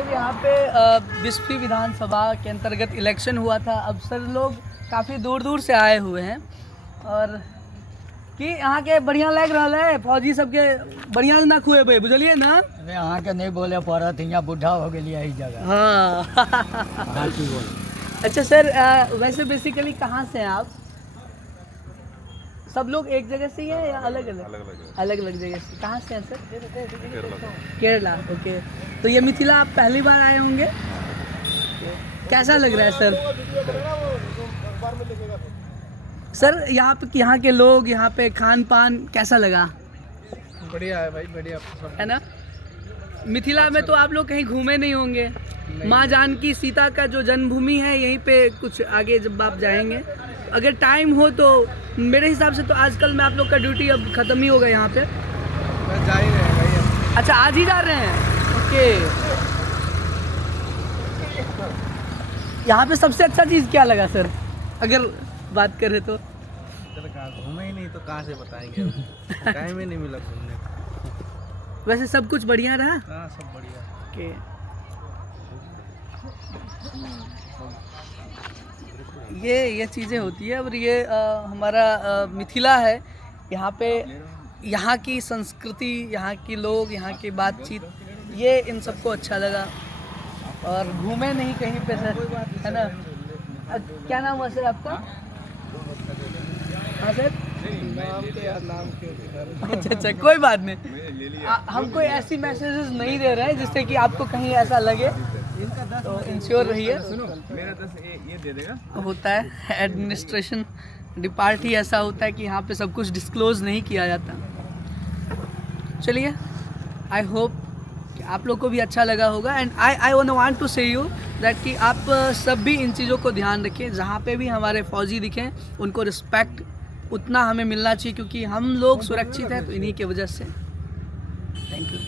लोग यहाँ पे बिस्फी विधानसभा के अंतर्गत इलेक्शन हुआ था। अब सर लोग काफ़ी दूर दूर से आए हुए हैं और कि यहाँ के बढ़िया लग रहा है फौजी सबके बढ़िया ना खुए भाई बुझलिए ना। अरे यहाँ के नहीं बोले पड़त, यहाँ बुढ़ा हो गई यही जगह। हाँ हाँ की बोले। अच्छा सर, वैसे बेसिकली कहाँ से हैं आप? सब लोग एक जगह से ही हैं या अलग अलग? अलग अलग जगह से। कहाँ से हैं सर? केरला। ओके, तो ये मिथिला आप पहली बार आए होंगे, कैसा लग रहा है सर? सर यहाँ के लोग, यहाँ पे खान पान कैसा लगा? बढ़िया है भाई, बढ़िया है ना। मिथिला में तो आप लोग कहीं घूमे नहीं होंगे। माँ जानकी सीता का जो जन्मभूमि है यहीं पे कुछ आगे जब आप जाएंगे, अगर टाइम हो तो मेरे हिसाब से तो आजकल में आप लोग का ड्यूटी अब ख़त्म ही होगा यहाँ पे। बस जा ही रहे हैं भाई। अच्छा, आज ही जा रहे हैं। ओके, यहाँ पे सबसे अच्छा चीज़ क्या लगा सर, अगर बात करें तो? घूमे ही नहीं तो कहाँ से बताएंगे। टाइम ही नहीं मिला घूमने को। वैसे सब कुछ बढ़िया रहा? हाँ सब बढ़िया। ओके, ये चीज़ें होती है। और ये हमारा मिथिला है। यहाँ पे यहाँ की संस्कृति, यहाँ के लोग, यहाँ की बातचीत, ये इन सबको अच्छा लगा। और घूमे नहीं कहीं पे सर, है ना। क्या नाम हुआ सर आपका? हाँ सर, अच्छा, कोई बात नहीं। हम कोई ऐसी मैसेजेस नहीं दे रहे हैं जिससे कि आपको कहीं ऐसा लगे, तो इंश्योर रहिए। मेरा 10 ये दे देगा। होता है एडमिनिस्ट्रेशन डिपार्ट ही ऐसा होता है कि यहाँ पे सब कुछ डिस्क्लोज नहीं किया जाता। चलिए, आई होप कि आप लोग को भी अच्छा लगा होगा। एंड आई वांट टू से यू दैट कि आप सब भी इन चीज़ों को ध्यान रखें। जहाँ पे भी हमारे फौजी दिखें उनको रिस्पेक्ट उतना हमें मिलना चाहिए, क्योंकि हम लोग सुरक्षित हैं तो इन्हीं की वजह से। Thank you.